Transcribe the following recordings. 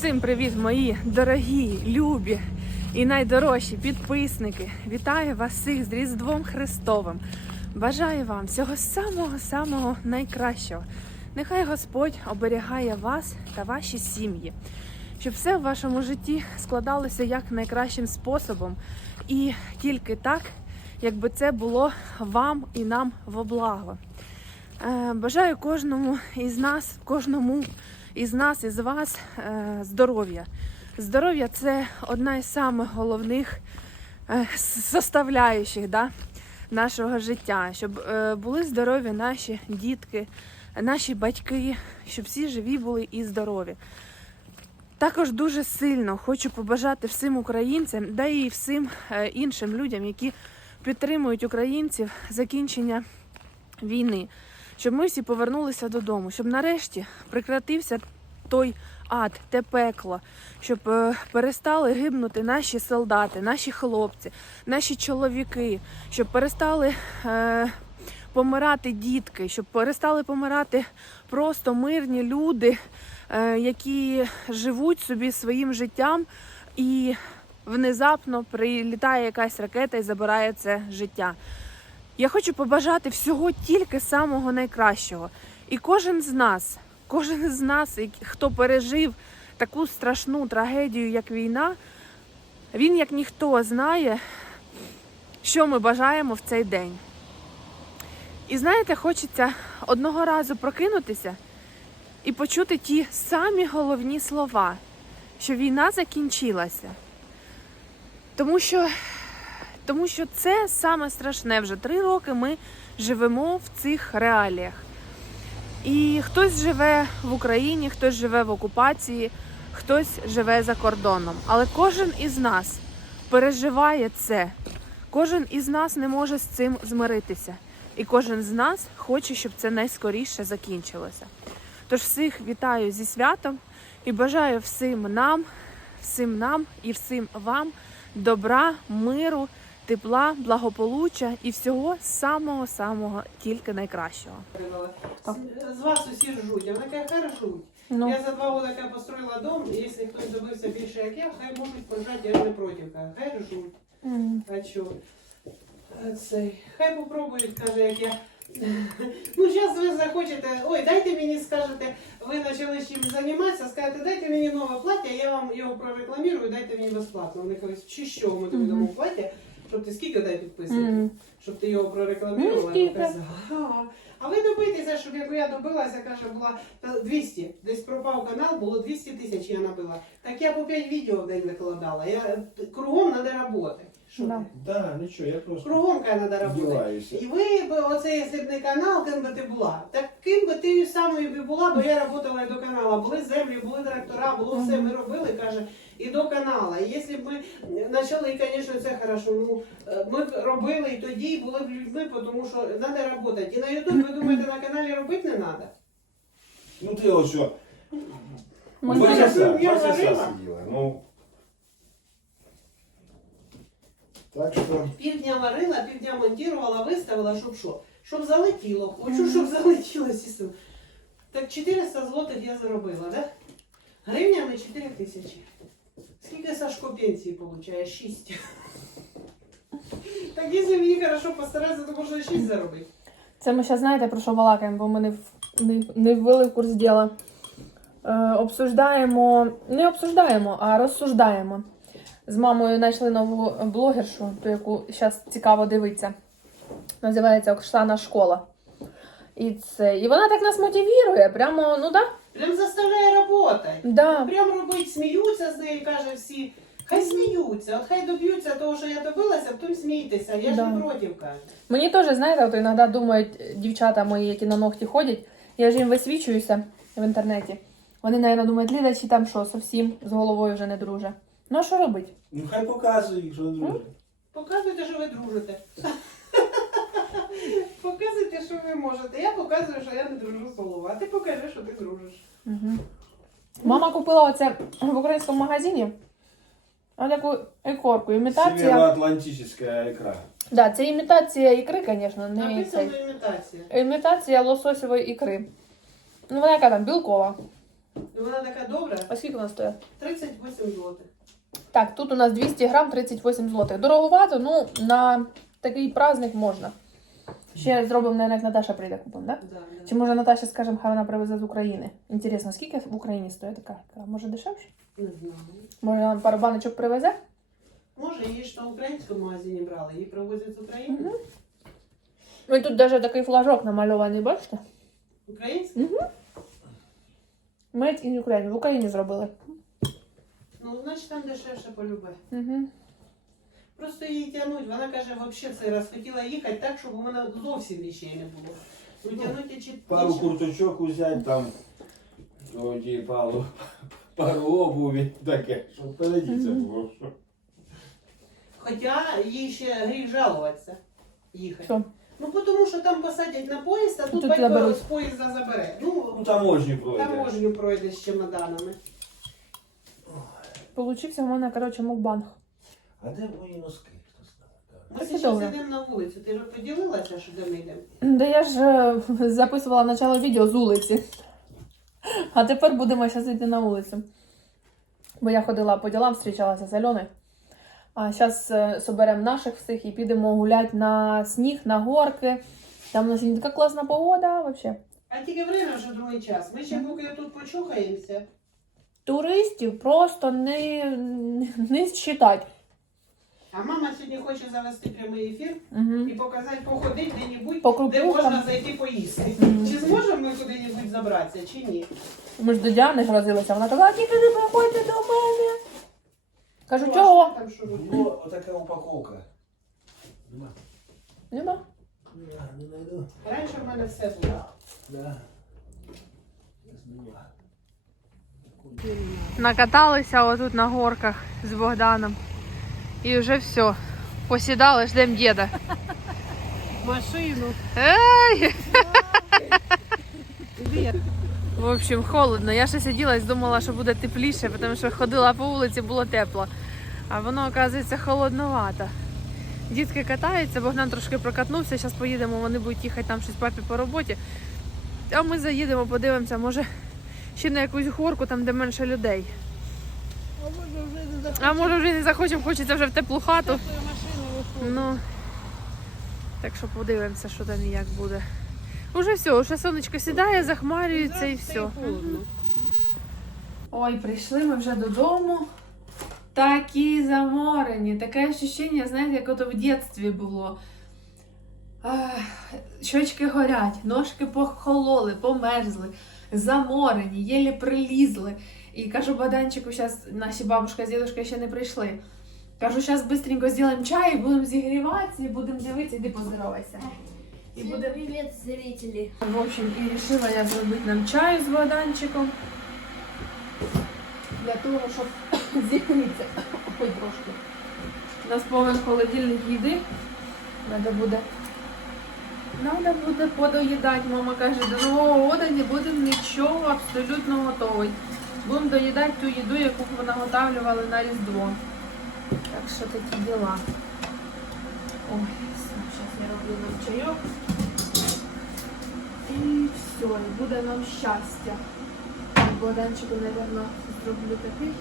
Всім привіт, мої дорогі, любі і найдорожчі підписники. Вітаю вас всіх з Різдвом Христовим. Бажаю вам всього самого-самого найкращого. Нехай Господь оберігає вас та ваші сім'ї, щоб все в вашому житті складалося як найкращим способом, і тільки так, якби це було вам і нам во благо. Е, Бажаю кожному із нас, кожному із нас, із вас е, здоров'я. Здоров'я це одна із самих головних е, составляючих да, нашого життя, щоб е, були здорові наші дітки, наші батьки, щоб всі живі були і здорові. Також дуже сильно хочу побажати всім українцям, да і всім іншим людям, які підтримують українців закінчення війни, щоб ми всі повернулися додому, щоб нарешті прекратився той ад, те пекло, щоб е, перестали гибнути наші солдати, наші хлопці, наші чоловіки, щоб перестали е, помирати дітки, щоб перестали помирати просто мирні люди, е, які живуть собі своїм життям і внезапно прилітає якась ракета і забирає це життя. Я хочу побажати всього тільки самого найкращого. І кожен з нас, кожен з нас, хто пережив таку страшну трагедію, як війна, він як ніхто знає, що ми бажаємо в цей день. І знаєте, хочеться одного разу прокинутися і почути ті самі головні слова, що війна закінчилася. Тому що тому що це саме страшне. Вже три роки ми живемо в цих реаліях. І хтось живе в Україні, хтось живе в окупації, хтось живе за кордоном. Але кожен із нас переживає це. Кожен із нас не може з цим змиритися. І кожен з нас хоче, щоб це найскоріше закінчилося. Тож всіх вітаю зі святом і бажаю всім нам, всім нам і всім вам добра, миру, тепла, благополуччя і всього самого-самого тільки найкращого. З вас усі ржуть, а вона каже, хай ржуть. Ну, Я за два роки построила дом, і якщо хтось добився більше, як я, хай можуть поржати, я не проти. Каже, хай ржуть. А чо? А Цей. Хай попробують, каже, як я. Ну, зараз ви захочете, ой, дайте мені, скажете, ви почали чим займатися, скажете, дайте мені нове плаття, я вам його прорекламірую, дайте мені безплатно. Вони кажуть, чи що ми тобі дамо плаття, щоб ти скільки дай підписників? Мгм. щоб ти його прорекламувала. Ну, скільки? Казала, «Ага». А ви добитеся, щоб як я добилася, каже, була та 200. Десь пропав канал, було 200 тисяч я набила. Так я по 5 відео в день викладала. Я кругом треба роботи. Що Да. ти? Да, нічого, я просто Кругом треба роботи. вдіваюся. І ви б оце, якщо б не канал, ким би ти була. Так ким би ти самою би була, бо я працювала і до каналу. Були землі, були трактора, було все. Ми робили, каже, і до канала. І якщо б ми почали, і, звісно, це хорошо. Ну е, ми б робили і тоді і були б людьми, тому що треба працювати. І на Ютуб, ви думаєте, на каналі робити не треба? Ну ти ось що, Ми два зараз часа, два часа сиділа. Ну. Так що, Півдня варила, півдня монтувала, виставила, щоб що? Щоб залетіло. Хочу, щоб залетіло сісу. Так 400 злотих я заробила, да? Гривнями 4 тисячі. Скільки Сашко пенсії получає? 6. Так якщо мені хорошо постаратися, то можна 6 заробити. Це ми зараз знаєте про що балакаємо, бо ми не, не, не ввели в курс діла. Е, обсуждаємо, не обсуждаємо, а розсуждаємо. З мамою знайшли нову блогершу, ту, яку зараз цікаво дивитися. Називається Оксана Школа. І це. І вона так нас мотивує, прямо, ну да. Прям заставляє працювати. да. Прям робить, сміються з нею, каже всі. Хай сміються, от хай доб'ються того, що я добилася, потім смійтеся. Я ж не проти, каже. Мені теж, знаєте, от іноді думають дівчата мої, які на ногті ходять, я ж їм висвічуюся в інтернеті. Вони, мабуть, думають, Ліда, чи там що, зовсім з головою вже не друже. Ну а що робить? ну хай показує, що друже. Показуйте, що ви дружите. Показуйте, що ви можете. Я показую, що я не дружу з головою, а ти покажи, що ти дружиш. Угу. Мама купила оце в українському магазині. Отаку ікорку, імітація. Североатлантическая ікра. Да, це імітація ікри, звісно, не цей. Написано імітація. Імітація лососевої ікри. Ну, вона яка там білкова. Ну, Вона така добра. А скільки вона стоїть? 38 злотих. Так, тут у нас 200 грам 38 злотих. Дороговато, ну на такий праздник можна. Ще зробимо, наверное, як Наташа прийде купимо, да? Да, да. Чи може Наташа, скажемо, хай вона привезе з України? Інтересно, скільки в Україні стоїть така? Може дешевше? Не знаю. Може нам пару баночок привезе? Може, її ж на українському магазині брали, її привозять з України. Ну і тут навіть такий флажок намальований, бачите? Український? Made in Ukraine. В Україні зробили. Ну, значить там дешевше полюбе. Угу. Просто її тягнуть. Вона каже, взагалі цей раз хотіла їхати так, щоб у мене зовсім вещей не було. Ну, тягнути чи Пару курточок взяти там, оті, пару, пару обуві, таке, щоб передіться було. Хоча їй ще гріх жалуватися їхати. Що? Ну, тому що там посадять на поїзд, а тут, Тут батько заберуть. з поїзда забере. Ну, Ну, таможню пройде. таможню пройде з чемоданами. Получився у мене, коротше, мукбанг. А де мої носки? Хто знає? Ми Це зараз добре. йдемо на вулицю. Ти ж поділилася, що де ми йдемо? Да я ж е, записувала начало відео з вулиці. А тепер будемо зараз йти на вулицю. Бо я ходила по ділам, зустрічалася з Альоною. А зараз соберемо наших всіх і підемо гуляти на сніг, на горки. Там на сьогодні така класна погода, взагалі. А тільки время вже другий час. Ми ще поки тут почухаємося. Туристів просто не, не считать. А мама сьогодні хоче завести прямий ефір Угу. і показати, походити де-небудь, По де можна зайти поїсти. Мгм. Чи зможемо ми куди-небудь забратися, чи ні? Ми ж до Діани грозилися. Вона казала, тільки не приходьте до мене. Кажу, Ну, чого? там, що робити? Ну, отака упаковка. Нема. Нема. Я не знайду. Раніше в мене все було. Да. Накаталися отут на горках з Богданом. І вже все. Посідали, ждемо діда. Машину. Ей! В общем, холодно. Я ще сиділа і думала, що буде тепліше, тому що ходила по вулиці, було тепло. А воно, оказується, холодновато. Дітки катаються, Богдан трошки прокатнувся, зараз поїдемо, вони будуть їхати там щось папі по роботі. А ми заїдемо, подивимося, може ще на якусь горку, там, де менше людей. А може вже не захочемо, хочеться вже в теплу хату. Ну, так що подивимося, що там і як буде. Уже все, уже сонечко сідає, захмарюється і все. Ой, прийшли ми вже додому. Такі заморені. Таке ощущення, знаєте, як ото в дитинстві було. Щочки горять, ножки похололи, померзли, заморені, єлі прилізли. І кажу Баданчику, зараз наші бабушка з дідушкою ще не прийшли. Кажу, зараз швидко зробимо чай, будемо зігріватися, будемо дивитися, іди поздоровайся. І буде... привет, зрители! В общем, і вирішила я зробити нам чаю з Богданчиком. Для того, щоб зігрітися. Ой, трошки. У нас повен холодильник їди. Надо буде. Надо буде подоїдати. Мама каже, до Нового року не будемо нічого абсолютно готовий. Будемо доїдати ту їду, яку ми наготавлювали на Різдво. Так що такі діла. Ой, зараз я роблю нам чайок. І все, і буде нам щастя. Богданчику, напевно, зроблю такий.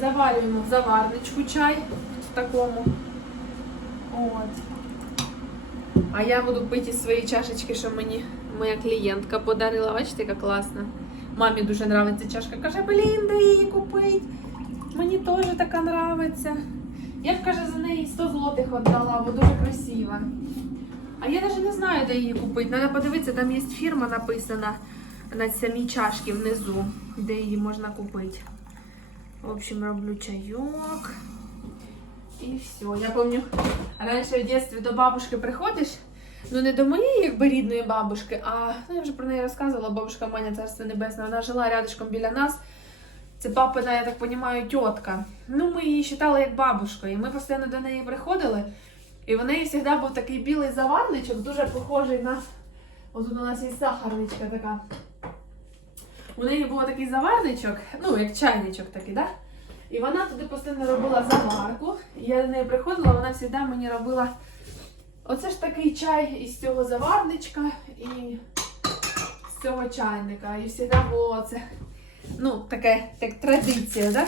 Заварюємо в заварничку чай в такому. От. А я буду пити із своєї чашечки, що мені моя клієнтка подарила. Бачите, яка класна. Мамі дуже подобається чашка. Каже, блін, де її купити? Мені теж така подобається. Я б каже, за неї 100 злотих віддала, бо дуже красива. А я навіть не знаю, де її купити. Треба подивитися, там є фірма написана на самій чашці внизу, де її можна купити. В общем, роблю чайок. І все. Я пам'ятаю, раніше в дитинстві до бабушки приходиш. Ну, не до моєї якби рідної бабушки, а ну, я вже про неї розказувала. Бабушка Маня Царство Небесне, вона жила рядышком біля нас. Це папина, я так розумію, тітка. Ну, ми її вважали як бабушкою. І ми постійно до неї приходили. І в неї завжди був такий білий заварничок, дуже похожий на. Ось тут у нас є сахарничка така. У неї був такий заварничок, ну, як чайничок такий, да? І вона туди постійно робила заварку. Я до неї приходила, вона завжди мені робила. Оце ж такий чай із цього заварничка і з цього чайника. І завжди було це ну, таке, як традиція, да?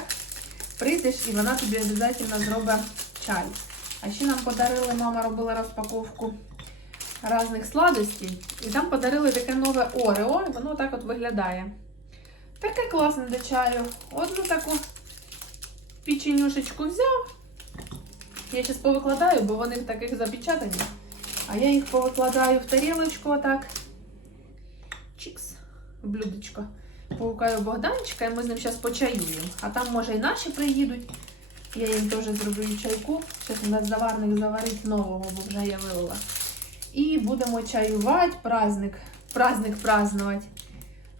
Прийдеш і вона тобі обов'язково зробить чай. А ще нам подарили, мама робила розпаковку різних сладостей. І там подарили таке нове Орео, і воно так от виглядає. Таке класне до чаю. Одну таку печенюшечку взяв. Я зараз повикладаю, бо вони таких запечатані. А я їх повикладаю в тарілочку отак. Чікс. В блюдечко. Погукаю Богданчика, і ми з ним зараз почаюємо. А там, може, і наші приїдуть. Я їм теж зроблю чайку. Зараз у нас заварник заварить нового, бо вже я вилила. І будемо чаювати, праздник, праздник празднувати.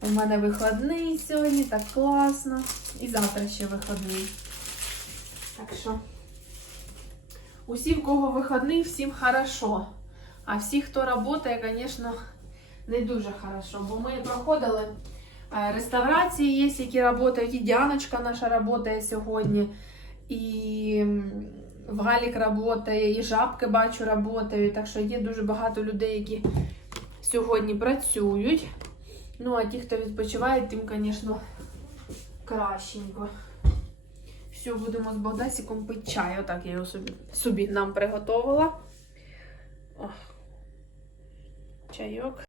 У мене вихідний сьогодні, так класно. І завтра ще вихідний. Так що, усі, в кого вихідний, всім хорошо. А всі, хто працює, звісно, не дуже хорошо. Бо ми проходили е, реставрації, є, які працюють. І Діаночка наша працює сьогодні. І Валік працює, і жабки бачу працюють. Так що є дуже багато людей, які сьогодні працюють. Ну, а ті, хто відпочиває, тим, звісно, кращенько. Все, будемо з Богдасіком пити чай. Отак я його собі, собі нам приготувала. О, чайок.